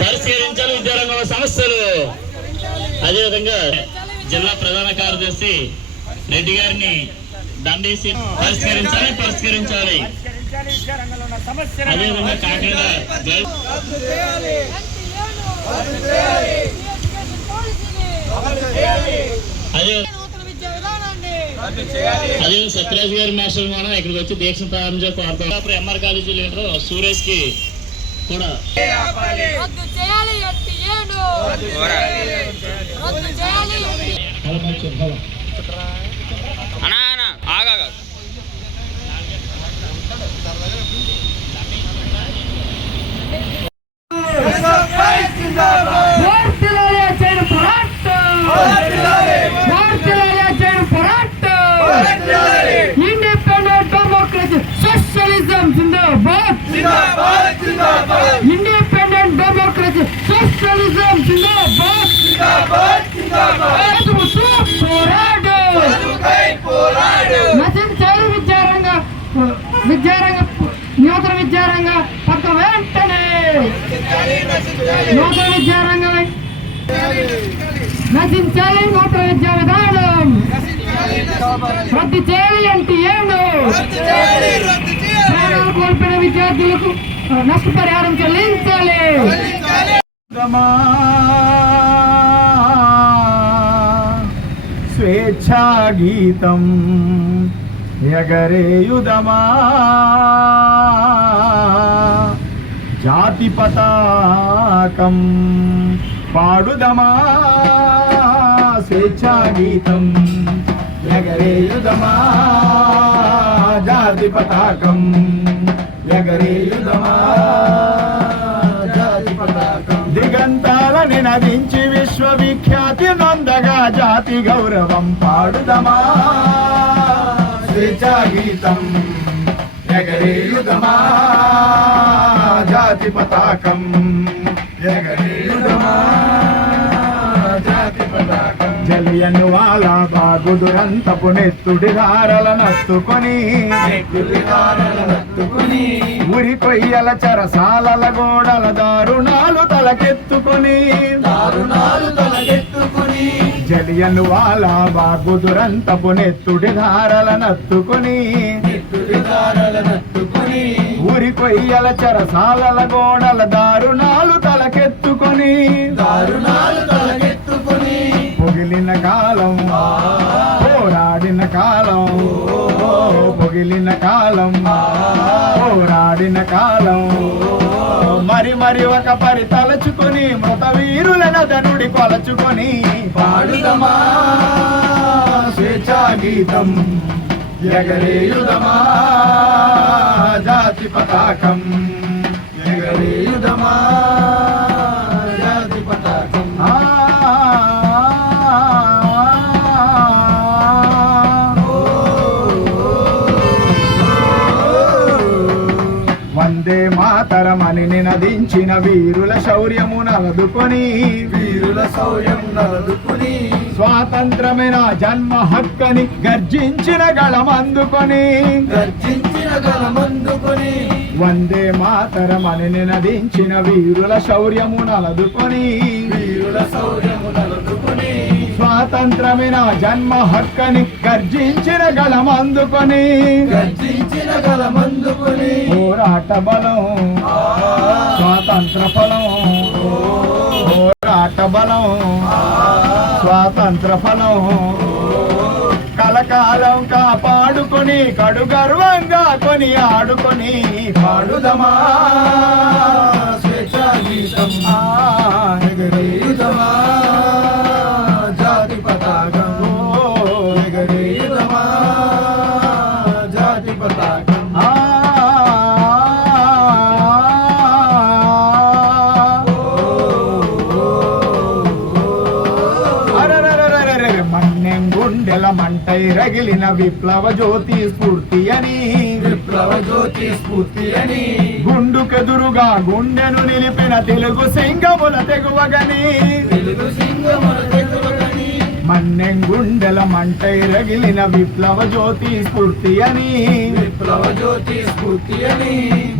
పరిష్కరించాలి విద్యారంగంలో సమస్యలు. అదేవిధంగా జిల్లా ప్రధాన కార్యదర్శి రెడ్డి గారిని దండేసి పరిష్కరించాలి. అదేవిధంగా కాకినాడ అదే సత్యరాజ్ గారి మాస్టర్ కూడా ఇక్కడికి వచ్చి దీక్ష ప్రారంభించే కోరుతాం. ఎంఆర్ కాలేజీ లీడర్ సురేష్ కి కూడా ఇండిపెండెంట్ డెమోక్రసీ సోషలిజం జిందాబాద్ నశించాలి నూతన విద్యారంగ పథకం వెంటనే నూతన విద్యారంగం నశించాలి. నూతన విద్యా విధానం రద్దు చేయాలి అంటే ఏడు ప్రాణాలు కోల్పోయిన విద్యార్థులకు నష్టపరిహారం చెల్లించాలి. స్వేచ్ఛా గీతం ఎగరేయుదమా, జాతి పతాకం పాడుదమా, స్వేచ్ఛా గీతం ఎగరేయుదమా, జాతి పతాకం ఎగరేయుదమా, జాతి పతాకం దిగంతాలని నదించి విశ్వవిఖ్యాతి నొందగా జాతి గౌరవం పాడుదమా, స్వేచ్ఛా గీతం ఎగరేయుదమా, జాతి పతాకం ఎగరేయుదమా, జాతి పతాకం జలియన్ వాలా బాగు దురంతపు నెత్తుడి ధారలనత్తుకొని ఉరి కొయ్యల చెరసాలల గోడల దారుణాలు తలకెత్తుకొని జలియన్ వాలా బాగు దురంతపు నెత్తుడి ధారలనత్తుకొని ఉరి కొయ్యల చెరసాలల గోడల దారుణాలు తలకెత్తుకొని పొగిలిన కాలం పోరాడిన కాలం, పొగిలిన కాలం పోరాడిన కాలం, మరి ఒక పరి తలచుకొని మృత వీరుల ధనుడి కొలచుకొని పాడుదమా, స్వేచ్ఛా గీతం ఎగరేయుదమా, జాతి పతాకం ఎగరేయుదమా, జాతి పతాకం వందే మాతరమని నినదించిన వీరుల శౌర్యము నలదుకొని స్వాతంత్రమైన జన్మ హక్కని గర్జించిన గళమందుకొని వందే మాతరమని నినదించిన వీరుల శౌర్యము నలదుకొని స్వాతంత్రమైన జన్మ హక్కని గర్జించిన గళమందుకొని పోరాట బలం స్వాతంత్ర ఫలం, పోరాట బలం స్వాతంత్ర ఫలం కలకాలం కాపాడుకొని కడు గర్వంగా కొని ఆడుకొని పాడుదమా, స్వేచ్ఛా గీతం ఎగరేయుదమా, జాతి పతాకం ఎగరేయుదమా, జాతి పతాకం గుండెల మంటై రగిలిన విప్లవ జ్యోతి స్ఫూర్తి అని గుండుకెదురుగా గుండెను నిలిపిన తెలుగు సింగముల తెగువగని మన్నెం గుండెల మంటై రగిలిన విప్లవ జ్యోతి స్ఫూర్తి అని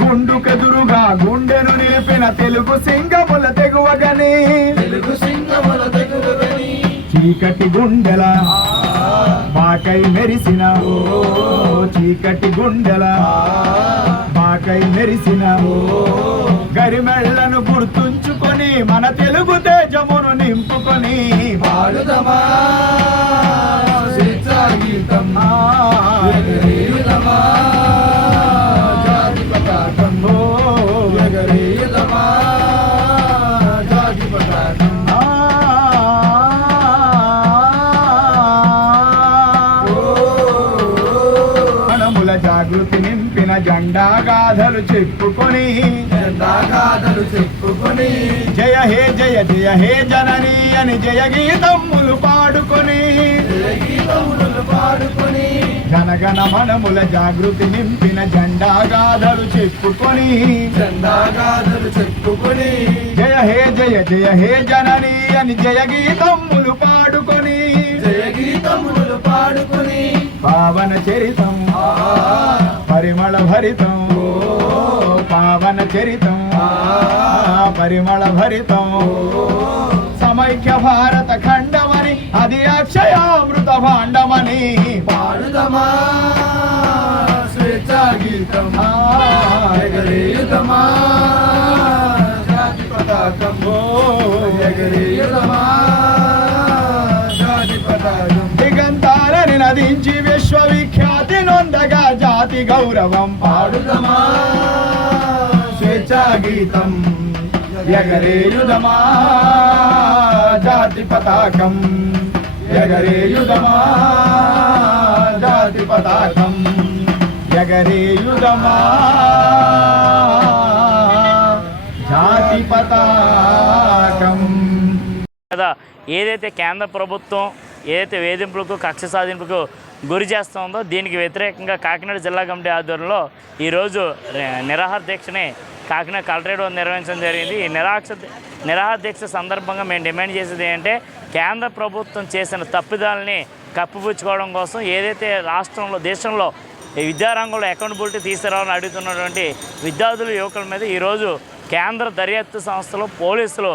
గుండుకెదురుగా గుండెను నిలిపిన తెలుగు సింగముల తెగువగని చీకటి గుండెల బాకై మెరిసిన చీకటి గుండెల బాకై మెరిసిన గరిమెళ్లను గుర్తుంచుకొని మన తెలుగు తేజమును నింపుకొని పాడుదమా స్వేచ్ఛా గీతం ఎగరేయుదమా జాతి పతాకం ఎగరేయుదమా జాతి పతాకం జాగృతి నింపిన జెండా గాథలు చెప్పుకొని జయ హే జయ జయ హే జనని అని జయ గీతములు పాడుకొని జనగణ మనముల జాగృతి నింపిన జెండా గాథలు చెప్పుకొని జయ హే జయ జయ హే జనని అని జయ గీతములు పాడుకొని పావన చరితం పరిమళ భరితం పావన చరితం పరిమళ భరితం సమైక్య భారత ఖండమని అది అక్షయామృత భాండమని పాడుదమా స్వేచ్ఛా గీతం ఎగరేయుదమా జాతి పతాకం ఎగరేయుదమా జాతి పతాకం దిగంతాలని నదించి విశ్వవిఖ్యాతి నొందగా జాతి గౌరవం పాడుదమా స్వేచ్ఛా గీతం ఎగరేయుదమా జాతి పతాకం ఎగరేయుదమా జాతి పతాకం ఎగరేయుదమా జాతి పతాకం. ఏదైతే కేంద్ర ప్రభుత్వం ఏదైతే వేధింపులకు కక్ష సాధింపులకు గురి చేస్తుందో దీనికి వ్యతిరేకంగా కాకినాడ జిల్లా కమిటీ ఆధ్వర్యంలో ఈరోజు నిరాహార దీక్షని కాకినాడ కలెక్టరేట్ వద్ద నిర్వహించడం జరిగింది. ఈ నిరాహార దీక్ష సందర్భంగా మేము డిమాండ్ చేసేది ఏంటంటే కేంద్ర ప్రభుత్వం చేసిన తప్పిదాలని కప్పిపుచ్చుకోవడం కోసం ఏదైతే రాష్ట్రంలో దేశంలో విద్యారంగంలో అకౌంటబిలిటీ తీసుకురావాలని అడుగుతున్నటువంటి విద్యార్థులు యువకుల మీద ఈరోజు కేంద్ర దర్యాప్తు సంస్థలు పోలీసులు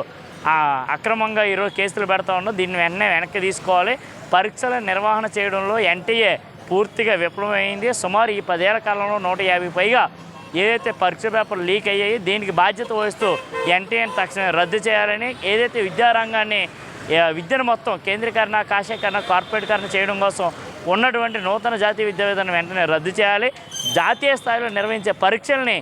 అక్రమంగా ఈరోజు కేసులు పెడతా ఉన్నారు. దీన్ని వెనక్కి తీసుకోవాలి. పరీక్షల నిర్వహణ చేయడంలో ఎన్టీఏ పూర్తిగా విఫలమైంది. సుమారు ఈ 10 ఏళ్ల కాలంలో 150 పైగా ఏదైతే పరీక్ష పేపర్లు లీక్ అయ్యాయి దీనికి బాధ్యత వహిస్తూ ఎన్టీఏని తక్షణమే రద్దు చేయాలని, ఏదైతే విద్యారంగాన్ని విద్యను మొత్తం కేంద్రీకరణ కాషాయకరణ కార్పొరేటీకరణ చేయడం కోసం ఉన్నటువంటి నూతన జాతీయ విద్యా విధానం వెంటనే రద్దు చేయాలి. జాతీయ స్థాయిలో నిర్వహించే పరీక్షల్ని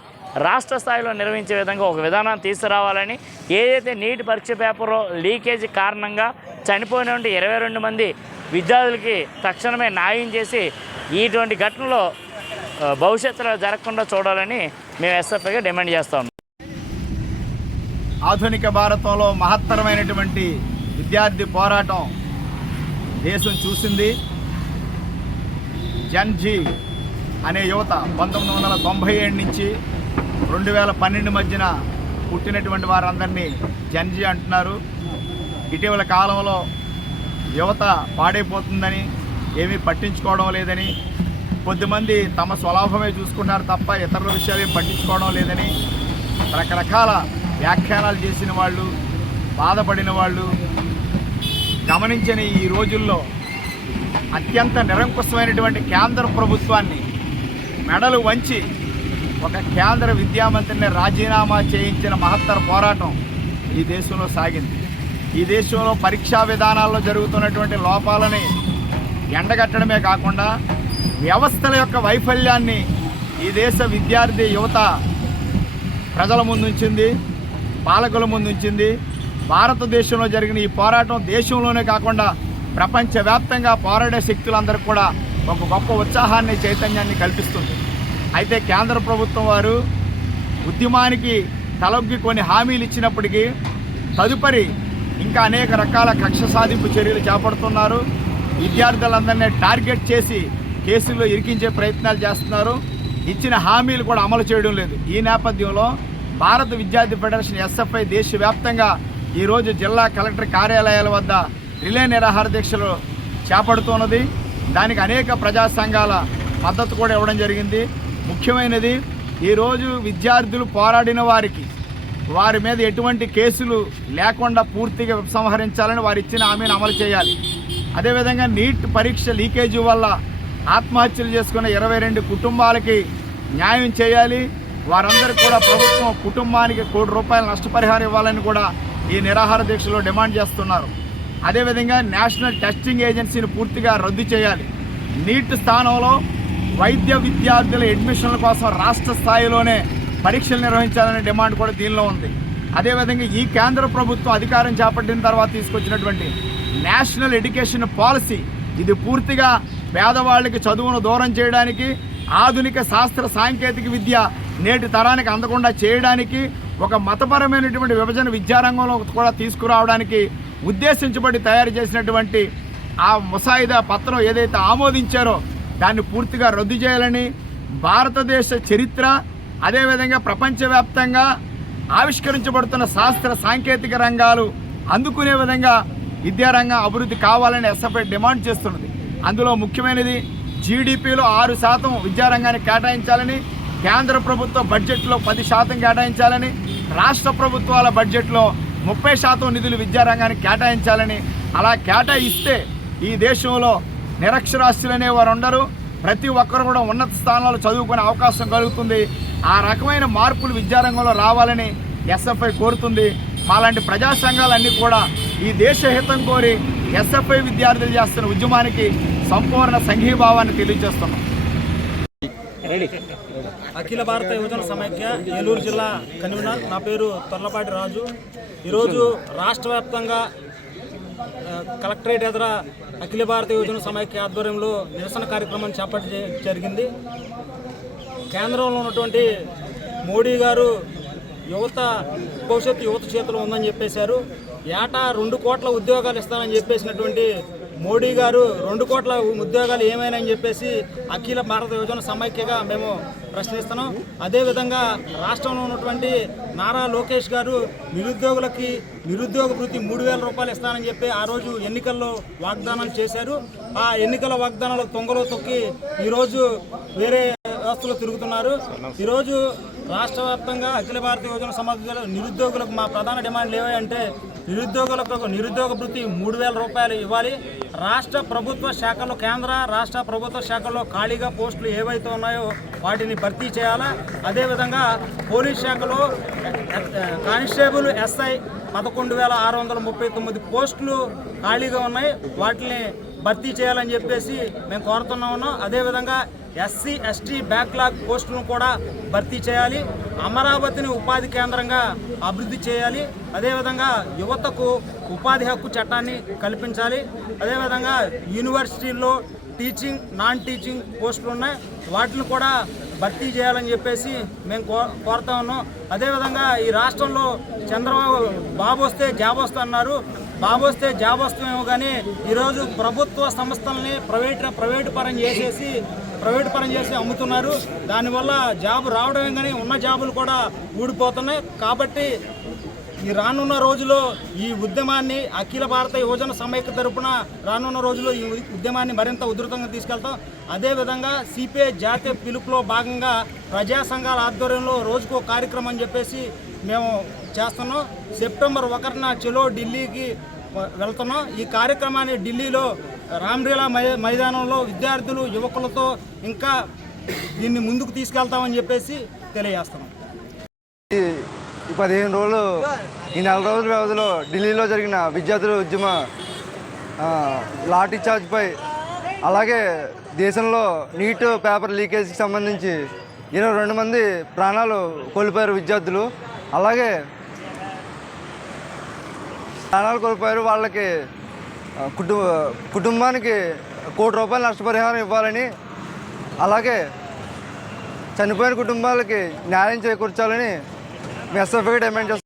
రాష్ట్ర స్థాయిలో నిర్వహించే విధంగా ఒక విధానాన్ని తీసుకురావాలని, ఏదైతే నీట్ పరీక్ష పేపర్ లీకేజీ కారణంగా చనిపోయినటువంటి 22 మంది విద్యార్థులకి తక్షణమే న్యాయం చేసి ఇటువంటి ఘటనలో భవిష్యత్తులో జరగకుండా చూడాలని మేము ఎస్ఎఫ్ఐగా డిమాండ్ చేస్తాం. ఆధునిక భారతంలో మహత్తరమైనటువంటి విద్యార్థి పోరాటం దేశం చూసింది. జన్జీ అనే యువత 1997 నుంచి 2012 మధ్యన పుట్టినటువంటి వారందరినీ జన్జీ అంటున్నారు. ఇటీవల కాలంలో యువత పాడైపోతుందని ఏమీ పట్టించుకోవడం లేదని, కొద్దిమంది తమ స్వలాభమే చూసుకుంటారు తప్ప ఇతరుల విషయాలు పట్టించుకోవడం లేదని రకరకాల వ్యాఖ్యానాలు చేసిన వాళ్ళు, బాధపడిన వాళ్ళు గమనించని ఈ రోజుల్లో అత్యంత నిరంకుశమైనటువంటి కేంద్ర ప్రభుత్వాన్ని మెడలు వంచి ఒక కేంద్ర విద్యామంత్రిని రాజీనామా చేయించిన మహత్తర పోరాటం ఈ దేశంలో సాగింది. ఈ దేశంలో పరీక్షా విధానాల్లో జరుగుతున్నటువంటి లోపాలని ఎండగట్టడమే కాకుండా వ్యవస్థల యొక్క వైఫల్యాన్ని ఈ దేశ విద్యార్థి యువత ప్రజల ముందుంచింది, పాలకుల ముందుంచింది. భారతదేశంలో జరిగిన ఈ పోరాటం దేశంలోనే కాకుండా ప్రపంచవ్యాప్తంగా పోరాడే శక్తులందరికీ కూడా ఒక గొప్ప ఉత్సాహాన్ని, చైతన్యాన్ని కల్పిస్తుంది. అయితే కేంద్ర ప్రభుత్వం వారు ఉద్యమానికి తలొగ్గి కొన్ని హామీలు ఇచ్చినప్పటికీ తదుపరి ఇంకా అనేక రకాల కక్ష సాధింపు చర్యలు చేపడుతున్నారు. విద్యార్థులందరినీ టార్గెట్ చేసి కేసుల్లో ఇరికించే ప్రయత్నాలు చేస్తున్నారు. ఇచ్చిన హామీలు కూడా అమలు చేయడం లేదు. ఈ నేపథ్యంలో భారత విద్యార్థి ఫెడరేషన్ ఎస్ఎఫ్ఐ దేశవ్యాప్తంగా ఈరోజు జిల్లా కలెక్టర్ కార్యాలయాల వద్ద రిలే నిరాహార దీక్షలు చేపడుతున్నది. దానికి అనేక ప్రజా సంఘాల మద్దతు కూడా ఇవ్వడం జరిగింది. ముఖ్యమైనది ఈరోజు విద్యార్థులు పోరాడిన వారి మీద ఎటువంటి కేసులు లేకుండా పూర్తిగా ఉపసంహరించాలని వారు ఇచ్చిన హామీని అమలు చేయాలి. అదేవిధంగా నీట్ పరీక్ష లీకేజీ వల్ల ఆత్మహత్యలు చేసుకున్న 22 కుటుంబాలకి న్యాయం చేయాలి. వారందరికీ కూడా ప్రభుత్వం కుటుంబానికి ₹1 కోటి నష్టపరిహారం ఇవ్వాలని కూడా ఈ నిరాహార దీక్షలో డిమాండ్ చేస్తున్నారు. అదేవిధంగా నేషనల్ టెస్టింగ్ ఏజెన్సీని పూర్తిగా రద్దు చేయాలి. నీట్ స్థానంలో వైద్య విద్యార్థుల అడ్మిషన్ల కోసం రాష్ట్ర స్థాయిలోనే పరీక్షలు నిర్వహించాలనే డిమాండ్ కూడా దీనిలో ఉంది. అదేవిధంగా ఈ కేంద్ర ప్రభుత్వం అధికారం చేపట్టిన తర్వాత తీసుకొచ్చినటువంటి నేషనల్ ఎడ్యుకేషన్ పాలసీ ఇది పూర్తిగా పేదవాళ్ళకి చదువును దూరం చేయడానికి, ఆధునిక శాస్త్ర సాంకేతిక విద్య నేటి తరానికి అందకుండా చేయడానికి, ఒక మతపరమైనటువంటి విభజన విద్యారంగంలో కూడా తీసుకురావడానికి ఉద్దేశించబడి తయారు చేసినటువంటి ఆ ముసాయిదా పత్రం ఏదైతే ఆమోదించారో దాన్ని పూర్తిగా రద్దు చేయాలని, భారతదేశ చరిత్ర అదేవిధంగా ప్రపంచవ్యాప్తంగా ఆవిష్కరించబడుతున్న శాస్త్ర సాంకేతిక రంగాలు అందుకునే విధంగా విద్యారంగం అభివృద్ధి కావాలని ఎస్ఎఫ్ఐ డిమాండ్ చేస్తున్నది. అందులో ముఖ్యమైనది జీడిపిలో 6% విద్యారంగానికి కేటాయించాలని, కేంద్ర ప్రభుత్వ బడ్జెట్లో 10% కేటాయించాలని, రాష్ట్ర ప్రభుత్వాల బడ్జెట్లో 30% నిధులు విద్యారంగానికి కేటాయించాలని. అలా కేటాయిస్తే ఈ దేశంలో నిరక్షరాస్యులు అనేవారు ఉండరు. ప్రతి ఒక్కరు కూడా ఉన్నత స్థానాల్లో చదువుకునే అవకాశం కలుగుతుంది. ఆ రకమైన మార్పులు విద్యారంగంలో రావాలని ఎస్ఎఫ్ఐ కోరుతుంది. మాలాంటి ప్రజా సంఘాలన్నీ కూడా ఈ దేశ హితం కోరి ఎస్ఎఫ్ఐ విద్యార్థులు చేస్తున్న ఉద్యమానికి సంపూర్ణ సంఘీభావాన్ని తెలియజేస్తున్నాం. అఖిల భారత యువజన సమైక్య ఏలూరు జిల్లా కన్వీనర్, నా పేరు తొర్లపాటి రాజు. ఈరోజు రాష్ట్ర వ్యాప్తంగా కలెక్టరేట్ ఎదుర అఖిల భారత యువజన సమైక్య ఆధ్వర్యంలో నిరసన కార్యక్రమం చేపట్టడం జరిగింది. కేంద్రంలో ఉన్నటువంటి మోడీ గారు భవిష్యత్తు యువత చేతిలో ఉందని చెప్పేశారు. ఏటా 2 కోట్ల ఉద్యోగాలు ఇస్తానని చెప్పేసినటువంటి మోడీ గారు 2 కోట్ల ఉద్యోగాలు ఏమైనాయని చెప్పేసి అఖిల భారత యువజన సమైక్యగా మేము ప్రశ్నిస్తున్నాం. అదేవిధంగా రాష్ట్రంలో ఉన్నటువంటి నారా లోకేష్ గారు నిరుద్యోగులకి నిరుద్యోగ వృత్తి ₹3,000 ఇస్తానని చెప్పి ఆ రోజు ఎన్నికల్లో వాగ్దానాలు చేశారు. ఆ ఎన్నికల వాగ్దానాలు తొంగలో తొక్కి ఈరోజు వేరే వ్యవస్థలో తిరుగుతున్నారు. ఈరోజు రాష్ట్ర వ్యాప్తంగా అఖిల భారత యువజన సమైక్య నిరుద్యోగులకు మా ప్రధాన డిమాండ్లు ఏవంటే నిరుద్యోగులకు నిరుద్యోగ వృత్తి ₹3,000 ఇవ్వాలి. రాష్ట్ర ప్రభుత్వ శాఖలో కేంద్ర రాష్ట్ర ప్రభుత్వ శాఖల్లో ఖాళీగా పోస్టులు ఏవైతే ఉన్నాయో వాటిని భర్తీ చేయాలా. అదేవిధంగా పోలీస్ శాఖలో కానిస్టేబుల్ ఎస్ఐ 11,639 పోస్టులు ఖాళీగా ఉన్నాయి, వాటిని భర్తీ చేయాలని చెప్పేసి మేము కోరుతున్నా ఉన్నాం. అదేవిధంగా ఎస్సీ ఎస్టీ బ్యాక్లాగ్ పోస్టులను కూడా భర్తీ చేయాలి. అమరావతిని ఉపాధి కేంద్రంగా అభివృద్ధి చేయాలి. అదేవిధంగా యువతకు ఉపాధి హక్కు చట్టాన్ని కల్పించాలి. అదేవిధంగా యూనివర్సిటీల్లో టీచింగ్ నాన్ టీచింగ్ పోస్టులు ఉన్నాయి, వాటిని కూడా భర్తీ చేయాలని చెప్పేసి మేము కోరుతా ఉన్నాం. అదేవిధంగా ఈ రాష్ట్రంలో చంద్రబాబు బాబు వస్తే జాబ్ వస్తా అన్నారు. బాబు వస్తే జాబ్ వస్తామేమో కానీ ఈరోజు ప్రభుత్వ సంస్థలని ప్రైవేటు పరం చేసి అమ్ముతున్నారు. దానివల్ల జాబు రావడమే కానీ ఉన్న జాబులు కూడా ఊడిపోతున్నాయి. కాబట్టి ఈ రానున్న రోజుల్లో ఈ ఉద్యమాన్ని అఖిల భారత యువజన సమైక్య తరపున రానున్న రోజుల్లో ఈ ఉద్యమాన్ని మరింత ఉధృతంగా తీసుకెళ్తాం. అదేవిధంగా సిపిఐ జాతీయ పిలుపులో భాగంగా ప్రజా సంఘాల ఆధ్వర్యంలో రోజుకో కార్యక్రమం అని చెప్పేసి మేము చేస్తున్నాం. సెప్టెంబర్ 1న చలో ఢిల్లీకి వెళ్తున్నాం. ఈ కార్యక్రమాన్ని ఢిల్లీలో రామ్లీలా మైదానంలో విద్యార్థులు యువకులతో ఇంకా దీన్ని ముందుకు తీసుకెళ్తామని చెప్పేసి తెలియజేస్తున్నాం. ఈ 15 రోజులు ఈ 4 రోజుల వ్యవధిలో ఢిల్లీలో జరిగిన విద్యార్థుల ఉద్యమ లాఠీ చార్జ్పై, అలాగే దేశంలో నీట్ పేపర్ లీకేజ్కి సంబంధించి 22 మంది ప్రాణాలు కోల్పోయారు విద్యార్థులు. అలాగే ప్రాణాలు కోల్పోయారు. వాళ్ళకి కుటుంబానికి ₹1 కోటి నష్టపరిహారం ఇవ్వాలని, అలాగే చనిపోయిన కుటుంబాలకి న్యాయం చేకూర్చాలని ఎస్ఎఫ్ఐ డిమాండ్ చేస్తారు.